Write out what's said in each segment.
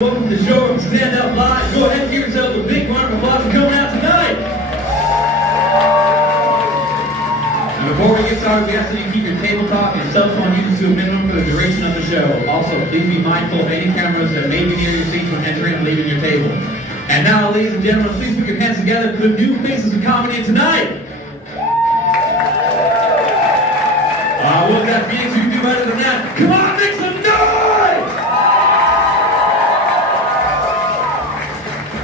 Welcome to the show from Stand Up Live. Go ahead and give yourself a big round of applause for coming out tonight. And before we get started, we ask that you keep your table talk and cell phone usage to a minimum for the duration of the show. Also, please be mindful of any cameras that may be near your seats when entering and leaving your table. And now, ladies and gentlemen, please put your hands together for the new faces of comedy tonight. What's that, Phoenix? You can do better than that. Come on, make some noise!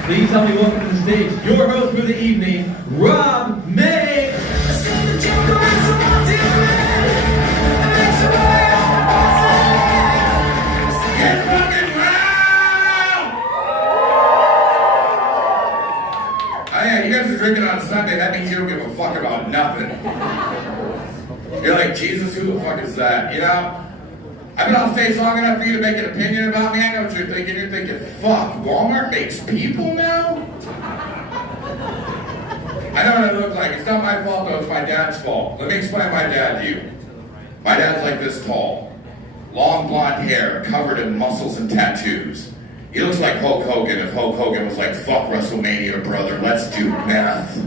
Please help me welcome to the stage your host for the evening, Rob May. Get fucking loud! Oh yeah, you guys are drinking on Sunday. That means you don't give a fuck about nothing. You're like, Jesus, who the fuck is that? You know? I've been on stage long enough for you to make an opinion about me. I know what you're thinking. You're thinking, fuck, Walmart makes people now? I know what I look like. It's not my fault, though. It's my dad's fault. Let me explain my dad to you. My dad's like this tall. Long blonde hair, covered in muscles and tattoos. He looks like Hulk Hogan if Hulk Hogan was like, fuck WrestleMania, brother. Let's do math.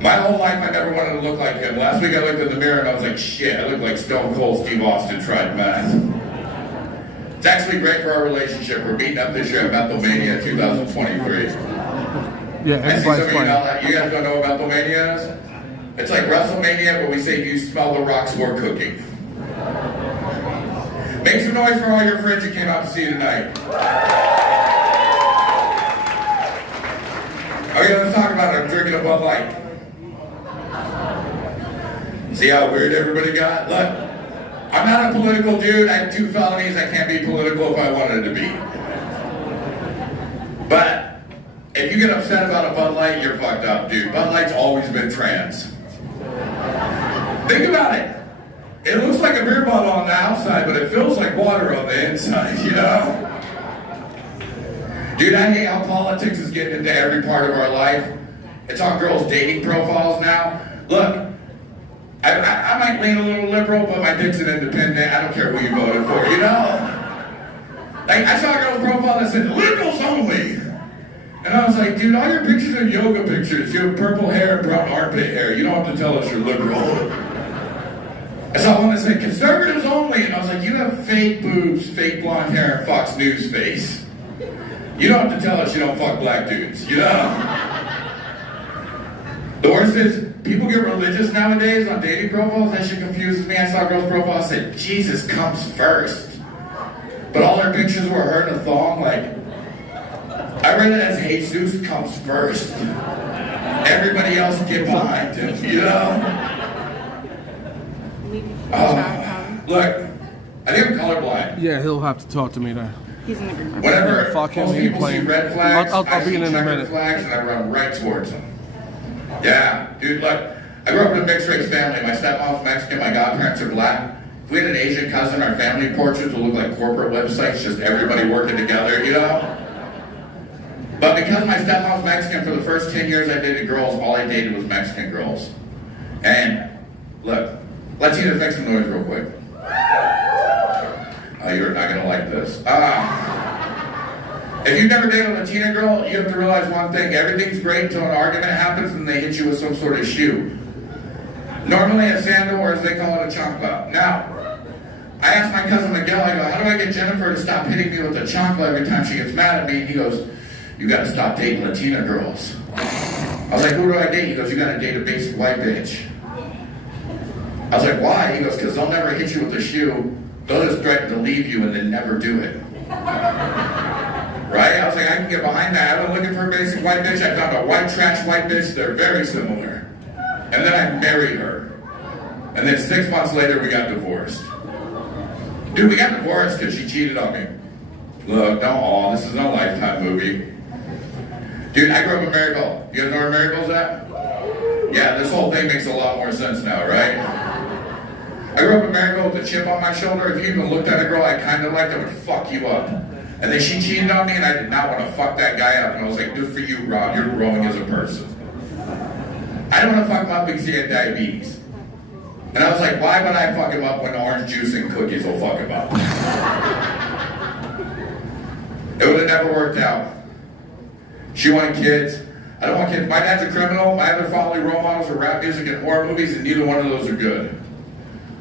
My whole life, I never wanted to look like him. Last week, I looked in the mirror and I was like, shit, I look like Stone Cold Steve Austin tried math. It's actually great for our relationship. We're meeting up this year at Bethelmania 2023. Yeah, everybody's fine. You guys don't know what Bethelmania is? It's like WrestleMania, but we say, do you smell the rocks we're cooking? Make some noise for all your friends who came out to see you tonight. Okay, let's talk about it. I'm drinking a Bud Light. See how weird everybody got? Look, I'm not a political dude. I have 2 felonies. I can't be political if I wanted to be. But if you get upset about a Bud Light, you're fucked up, dude. Bud Light's always been trans. Think about it. It looks like a beer bottle on the outside, but it feels like water on the inside, you know? Dude, I hate how politics is getting into every part of our life. It's on girls' dating profiles now. Look, I might lean a little liberal, but my dick's an independent. I don't care who you voted for, you know? Like, I saw a girl's profile that said, liberals only. And I was like, dude, all your pictures are yoga pictures. You have purple hair and brown armpit hair. You don't have to tell us you're liberal. I saw one that said, conservatives only. And I was like, you have fake boobs, fake blonde hair, and Fox News face. You don't have to tell us you don't fuck black dudes, you know? The worst is, people get religious nowadays on dating profiles. That shit confuses me. I saw a girl's profile that said, Jesus comes first. But all her pictures were her in a thong, like, I read it as Jesus comes first. Everybody else get behind him, you know? Look, I think I'm colorblind. Yeah, he'll have to talk to me there. He's in agreement. Whenever Fuck him, most he people see playing. red flags, I'll I be see in a checkered minute. flags and I run right towards them. Yeah, dude, look, I grew up in a mixed race family. My stepmom's Mexican, my godparents are black. If we had an Asian cousin, our family portraits would look like corporate websites, just everybody working together, you know? But because my stepmom's Mexican, for the first 10 years I dated girls, all I dated was Mexican girls. And, look, let's see this make some noise real quick. Oh, you're not gonna like this. If you've never dated a Latina girl, you have to realize one thing. Everything's great until an argument happens and they hit you with some sort of shoe. Normally a sandal, or as they call it, a chancla. Now, I asked my cousin Miguel, I go, how do I get Jennifer to stop hitting me with a chancla every time she gets mad at me? And he goes, you gotta stop dating Latina girls. I was like, who do I date? He goes, you gotta date a basic white bitch. I was like, why? He goes, because they'll never hit you with a shoe. They'll just threaten to leave you and then never do it. Right? I was like, I can get behind that. I've been looking for a basic white bitch. I found a white trash white bitch. They're very similar. And then I married her. And then 6 months later, we got divorced. Dude, we got divorced because she cheated on me. Look, don't this is no Lifetime movie. Dude, I grew up in Maryville. You guys know where Maryville's at? Yeah, this whole thing makes a lot more sense now, right? I grew up in Maryville with a chip on my shoulder. If you even looked at a girl I kind of liked, I would fuck you up. And then she cheated on me, and I did not want to fuck that guy up. And I was like, good for you, Rob. You're growing as a person. I don't want to fuck him up because he had diabetes. And I was like, why would I fuck him up when orange juice and cookies will fuck him up? It would have never worked out. She wanted kids. I don't want kids. My dad's a criminal. My other following role models are rap music and horror movies, and neither one of those are good.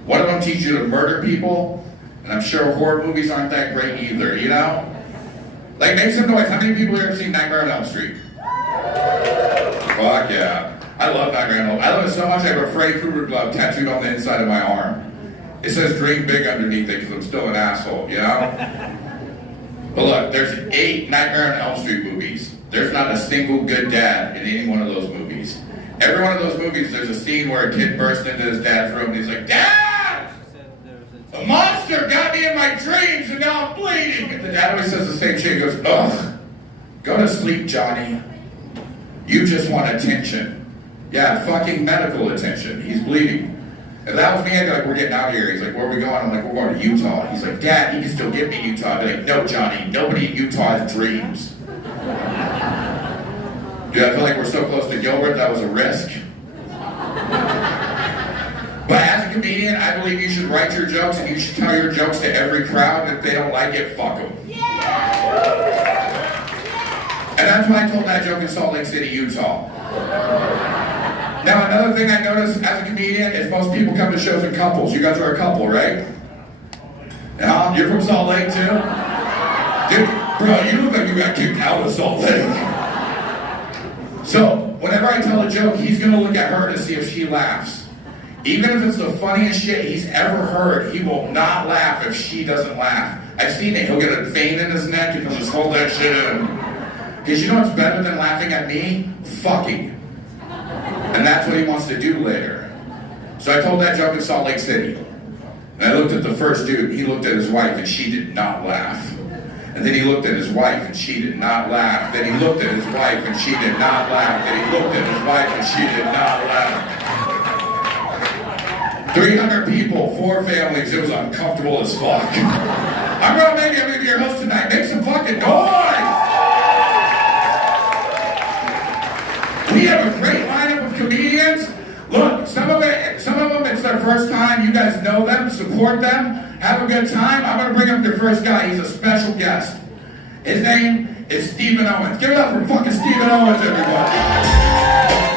One of them teach you to murder people, and I'm sure horror movies aren't that great either, you know? Like, make some noise. How many people here have seen Nightmare on Elm Street? Fuck yeah. I love Nightmare on Elm Street. I love it so much I have a Freddy Krueger glove tattooed on the inside of my arm. It says dream big underneath it because I'm still an asshole, you know? But look, there's 8 Nightmare on Elm Street movies. There's not a single good dad in any one of those movies. Every one of those movies, there's a scene where a kid bursts into his dad's room and he's like, Dad! A monster got me in my dreams and now I'm bleeding! And the dad always says the same shit. He goes, ugh, go to sleep, Johnny. You just want attention. Yeah, fucking medical attention. He's bleeding. If that was me, I'd be like, we're getting out of here. He's like, where are we going? I'm like, we're going to Utah. He's like, Dad, you can still get me Utah. I'd be like, no, Johnny, nobody in Utah has dreams. Dude, I feel like we're so close to Gilbert, that was a risk. But as a comedian, I believe you should write your jokes and you should tell your jokes to every crowd. And if they don't like it, fuck them. And that's why I told that joke in Salt Lake City, Utah. Now, another thing I notice as a comedian is most people come to shows in couples. You guys are a couple, right? Yeah, you're from Salt Lake too? Dude, bro, you look like you got kicked out of Salt Lake. So, whenever I tell a joke, he's gonna look at her to see if she laughs. Even if it's the funniest shit he's ever heard, he will not laugh if she doesn't laugh. I've seen it. He'll get a vein in his neck and he'll just hold that shit in. Because you know what's better than laughing at me? Fucking. And that's what he wants to do later. So I told that joke in Salt Lake City. And I looked at the first dude. He looked at his wife and she did not laugh. And then he looked at his wife and she did not laugh. Then he looked at his wife and she did not laugh. Then he looked at his wife and she did not laugh. 300 people, 4 families. It was uncomfortable as fuck. I'm going to be your host tonight. Make some fucking noise! We have a great lineup of comedians. Look, some of them, it's their first time. You guys know them, support them, have a good time. I'm going to bring up your first guy. He's a special guest. His name is Stephen Owens. Give it up for fucking Stephen Owens, everybody.